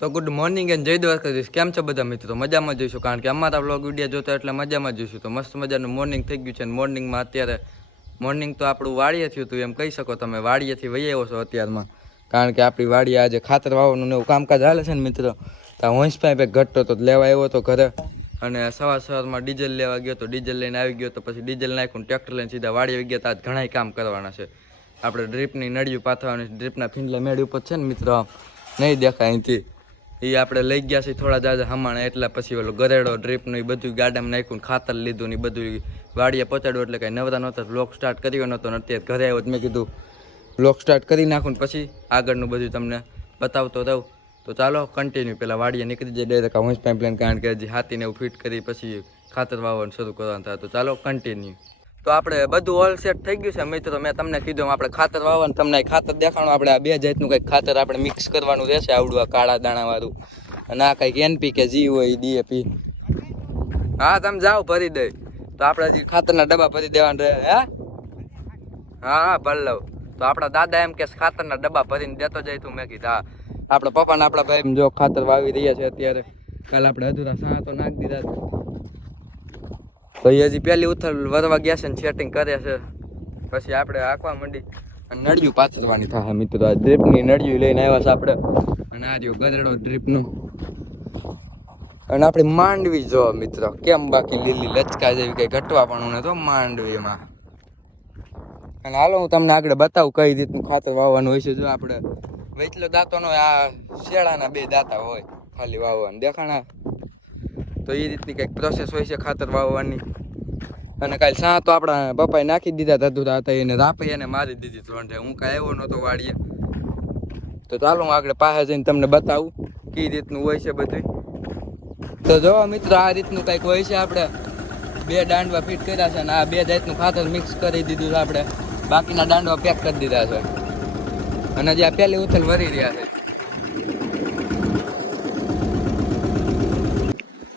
તો good morning and જય દ્વારકાધીશ. કેમ છો બધા મિત્રો? મજામાં જઈશું, કારણ કે અમારા વ્લોગ વિડીયો જોતા એટલે મજામાં જઈશું. તો મસ્ત મજાનું મોર્નિંગ થઈ ગયું છે અને મોર્નિંગમાં અત્યારે મોર્નિંગ તો આપણું વાડીએ થયું હતું એમ કહી શકો તમે. વાડીએથી વહી આવ્યો છો અત્યારમાં, કારણ કે આપણી વાડીએ આજે ખાતર વાવવાનું ને એવું કામકાજ હાલે છે ને મિત્રો. તો વંશભાઈ ઘટતો તો લેવા આવ્યો હતો ઘરે, અને સવારમાં ડીઝલ લેવા ગયો તો ડીઝલ લઈને આવી ગયો. તો પછી ડીઝલ નાખ્યું, ટ્રેક્ટર લઈને સીધા વાડીએ આવી ગયા. તો આજ ઘણા કામ કરવાના છે આપણે. ડ્રીપની નળિયું પાથરવાની, ડ્રીપના ફીંડલા મેળી ઉપર છે ને મિત્રો, નહીં દેખાય અહીંથી. એ આપણે લઈ ગયા છીએ થોડા જાજા હમાણા, એટલે પછી ઓલો ગરેડો ડ્રીપનું એ બધું ગાડામાં નાખ્યું, ખાતર લીધું ને એ બધું વાડીએ પહોંચાડ્યું. એટલે કાંઈ નવરા નહોતા, બ્લોગ સ્ટાર્ટ કર્યો નહોતો. અત્યારે ઘરે આવ્યો મેં કીધું બ્લોગ સ્ટાર્ટ કરી નાખું ને પછી આગળનું બધું તમને બતાવતો રહું. તો ચાલો કન્ટિન્યુ. પહેલાં વાડીએ નીકળી જાય ડાયરેક્ટ આ વંશ પાઇપલાઇન, કારણ કે હજી હાથીને એવું ફિટ કરી પછી ખાતર વાવવાનું શરૂ કરવાનું થાય. તો ચાલો કન્ટિન્યુ. તો આપણે બધું ઓલ સેટ થઈ ગયું છે મિત્રો. મેં તમને કીધું આપણે ખાતર વાવવાનું, તમને ખાતર દેખાણું. આપણે આ બે જાતનું કંઈક ખાતર આપણે મિક્સ કરવાનું રહેશે, આવડું આ કાળા દાણાવાળું, અને આ કંઈક NPK જી હોય DAP. હા તમે જાઓ ભરી દઈ. તો આપણે હજી ખાતરના ડબ્બા ભરી દેવાના રહે. હા ભરી લઉં. તો આપણા દાદા એમ કે ખાતરના ડબ્બા ભરીને દેતો જાય. તું મેં કીધું હા. આપણા પપ્પાને આપણા ભાઈ જો ખાતર વાવી રહ્યા છે અત્યારે. કાલે આપણે અધૂરા સાણા તો નાખી દીધા. ભાઈ હજી પહેલી ઉથલ વરવા ગયા છે ને સેટિંગ કરે છે. પછી આપણે આંકવા માંડી અને નળિયું પાથરવાની થાય મિત્રો. આ ડ્રીપની નળિયું લઈને આવ્યા છે આપણે, અને આ જો ગધેડો ડ્રીપનું. અને આપણી માંડવી જો મિત્રો કેમ બાકી લીલી લચકા જેવી કઈ ઘટવા પણ ને તો માંડવીમાં. અને હાલો હું તમને આગળ બતાવું કઈ રીતનું ખાતર વાવવાનું હોય છે. જો આપણે વેચલો દાંતોનો આ શેળાના બે દાંતા હોય ખાલી વાવવાનું દેખાણા. તો એ રીતની કંઈક પ્રોસેસ હોય છે ખાતર વાવવાની. અને કાલે સાં તો આપણા પપ્પાએ નાખી દીધા ધધુરા હતા, એને રાપી એને મારી દીધી ત્રણે. હું કાંઈ આવ્યો નહોતો વાડીએ. તો ચાલો હું આગળ પાસે જઈને તમને બતાવું કઈ રીતનું હોય છે બધું. તો જો મિત્રો આ રીતનું કંઈક હોય છે. આપણે બે દાંડવા ફિટ કર્યા છે અને આ બે જાતનું ખાતર મિક્સ કરી દીધું છે આપણે. બાકીના દાંડવા પેક કરી દીધા છે, અને હજી આ પહેલી ઉથલ વરી રહ્યા છે.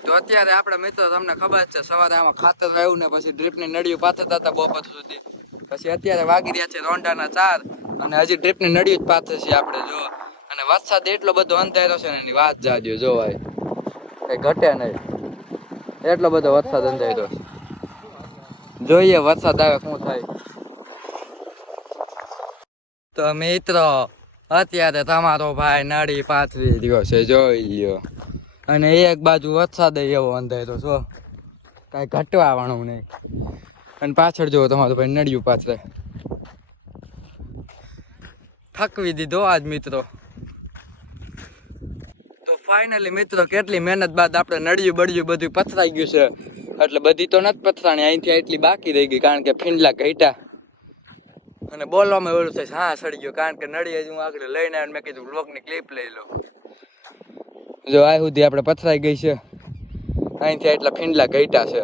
તો અત્યારે આપણે મિત્રો તમને ખબર છે સવારે આમાં ખાતર આવ્યું ને પછી ડ્રીપની નળિયું પાથરતા હતા બપોર સુધી. પછી અત્યારે વાગી રહ્યા છે રોંડાના 4, અને હજી ડ્રીપની નળિયું જ પાથરે છે આપણે જો. અને વરસાદ એટલો બધો અંધારો છે ને એની વાત જાજો જોવાય, કઈ ઘટે નહીં એટલો બધો વરસાદ અંધારો છે. જોઈએ વરસાદ આવે શું થાય. તો મિત્રો અત્યારે તમારો ભાઈ નળી પાથરી રહ્યો છે, જોઈ લ્યો. અને એક બાજુ વરસાદ એવો અંધારો છો, કાંઈ ઘટવા વાળું નહીં. અને પાછળ જુઓ તમારો ભાઈ નળિયું પાથરે. થકવી દીધો આજ મિત્રો. તો ફાઇનલી મિત્રો કેટલી મહેનત બાદ આપણે નળિયું બળિયું બધું પથરાઈ ગયું છે. એટલે બધી તો નથી પથરાણી, અહીંથી એટલી બાકી રહી ગઈ, કારણ કે ફીંડલા ઘટ્યા. અને બોલવામાં એવું થાય હા સડી ગયો, કારણ કે નળી હજી હું આગળ લઈને આવ્યો. મેં કીધું બ્લોગની ક્લિપ લઈ લો. જો આ સુધી આપણે પથરાઈ ગઈ છે, અહીંથી એટલા ફીંડલા ઘટ્યા છે.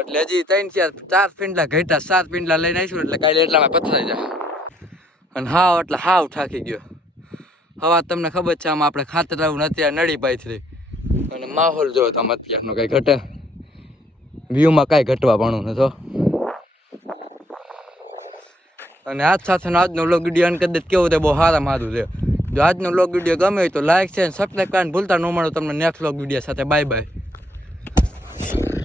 એટલે હજી 3-4 ફીંડલા ઘટ્યા, 7 ફીંડલા લઈને આવીશું એટલે કાલે એટલામાં પથરાઈ જાય. અને હાવ એટલે હાવ થાકી ગયો. હવા તમને ખબર છે આમાં આપણે ખાતર આવું અત્યારે નળી પાથરી. અને માહોલ જો તમે અત્યારનો કઈ ઘટે વ્યૂમાં કાંઈ ઘટવા પાણું નથી. અને આજ સાથેનો આજનો વ્લોગ વિડીયો અને કદાચ કેવું તે બહુ સારું છે. જો આજનો વ્લોગ વિડીયો ગમે હોય તો લાઈક છે અને સબસ્ક્રાઈબ કરવાનું ભૂલતા ન મળો. તમને નેક્સ્ટ વ્લોગ વિડીયો સાથે બાય બાય.